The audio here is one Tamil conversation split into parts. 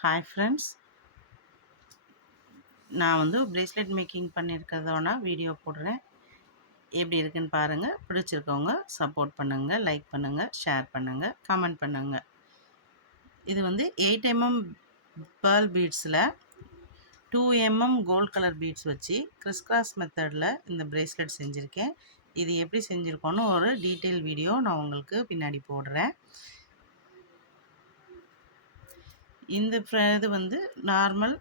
ஹாய் ஃப்ரெண்ட்ஸ், நான் வந்து பிரேஸ்லெட் மேக்கிங் பண்ணியிருக்கிறதோட வீடியோ போடுறேன். எப்படி இருக்குன்னு பாருங்கள். பிடிச்சிருக்கவங்க சப்போர்ட் பண்ணுங்கள், லைக் பண்ணுங்கள், ஷேர் பண்ணுங்கள், கமெண்ட் பண்ணுங்கள். இது வந்து 8mm பேர்ல் பீட்ஸில் 2mm கோல்ட் கலர் பீட்ஸ் வச்சு கிறிஸ்கிராஸ் மெத்தடில் இந்த பிரேஸ்லெட் செஞ்சுருக்கேன். இது எப்படி செஞ்சுருக்கோன்னு ஒரு டீட்டெயில் வீடியோ நான் உங்களுக்கு பின்னாடி போடுறேன். இந்த இது வந்து normal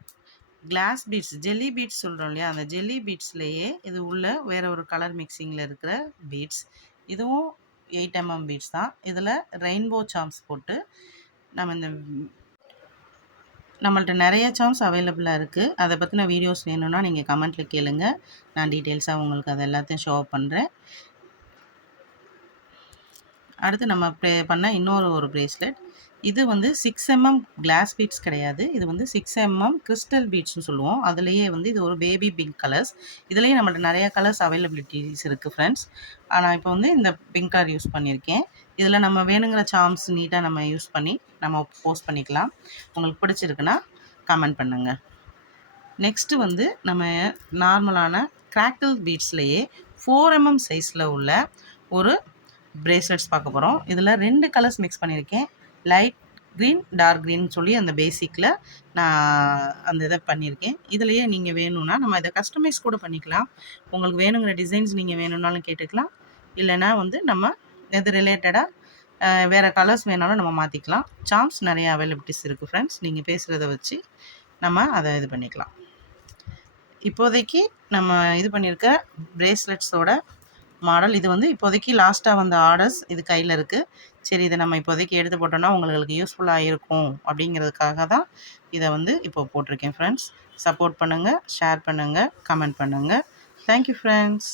glass beads, jelly beads சொல்கிறோம் இல்லையா, அந்த ஜெல்லி பீட்ஸ்லேயே இது உள்ள வேறு ஒரு கலர் மிக்சிங்கில் இருக்கிற பீட்ஸ். இதுவும் 8mm பீட்ஸ் தான். இதில் ரெயின்போ சாம்ஸ் போட்டு நம்மள்ட்ட நிறைய சாம்ஸ் அவைலபிளாக இருக்குது. அதை பற்றின வீடியோஸ் வேணும்னா நீங்கள் கமெண்ட்டில் கேளுங்க, நான் டீட்டெயில்ஸாக உங்களுக்கு அதை எல்லாத்தையும் ஷோ பண்ணுறேன். அடுத்து நம்ம பண்ண இன்னொரு பிரேஸ்லெட். இது வந்து 6mm கிளாஸ் பீட்ஸ் கிடையாது, இது வந்து 6mm கிறிஸ்டல் பீட்ஸ்னு சொல்லுவோம். அதுலேயே வந்து இது ஒரு பேபி பிங்க் கலர்ஸ். இதுலேயே நம்மள்ட்ட நிறைய கலர்ஸ் அவைலபிலிட்டிஸ் இருக்குது ஃப்ரெண்ட்ஸ். ஆனால் இப்போ வந்து இந்த பிங்க் கலர் யூஸ் பண்ணியிருக்கேன். இதில் நம்ம வேணுங்கிற சாம்ஸ் நீட்டாக நம்ம யூஸ் பண்ணி நம்ம போஸ்ட் பண்ணிக்கலாம். உங்களுக்கு பிடிச்சிருக்குன்னா கமெண்ட் பண்ணுங்கள். நெக்ஸ்ட்டு வந்து நம்ம நார்மலான கிராக்கிள் பீட்ஸ்லேயே 4mm சைஸில் உள்ள ஒரு பிரேஸ்லெட்ஸ் பார்க்க போகிறோம். இதில் 2 கலர்ஸ் மிக்ஸ் பண்ணியிருக்கேன். லைட் க்ரீன், டார்க் க்ரீன் சொல்லி அந்த பேசிக்கில் நான் அந்த இதை பண்ணியிருக்கேன். இதுலேயே நீங்கள் வேணும்னா நம்ம இதை கஸ்டமைஸ் கூட பண்ணிக்கலாம். உங்களுக்கு வேணுங்கிற டிசைன்ஸ் நீங்கள் வேணும்னாலும் கேட்டுக்கலாம். இல்லைனா வந்து நம்ம இது ரிலேட்டடாக வேறு கலர்ஸ் வேணாலும் நம்ம மாற்றிக்கலாம். சாம்ஸ் நிறைய அவைலபிலிட்டிஸ் இருக்குது ஃப்ரெண்ட்ஸ். நீங்கள் பேசுகிறத வச்சு நம்ம அதை இது பண்ணிக்கலாம். இப்போதைக்கு நம்ம இது பண்ணியிருக்க பிரேஸ்லெட்ஸோட மாடல் இது வந்து இப்போதைக்கு லாஸ்ட்டாக வந்த ஆர்டர்ஸ் இது கையில் இருக்குது. சரி, இதை நம்ம இப்போதைக்கு எடுத்து போட்டோன்னா உங்களுக்கு யூஸ்ஃபுல்லாக இருக்கும் அப்படிங்கிறதுக்காக தான் இதை வந்து இப்போ போட்டிருக்கேன் ஃப்ரெண்ட்ஸ். சப்போர்ட் பண்ணுங்கள், ஷேர் பண்ணுங்கள், கமெண்ட் பண்ணுங்கள். Thank you friends.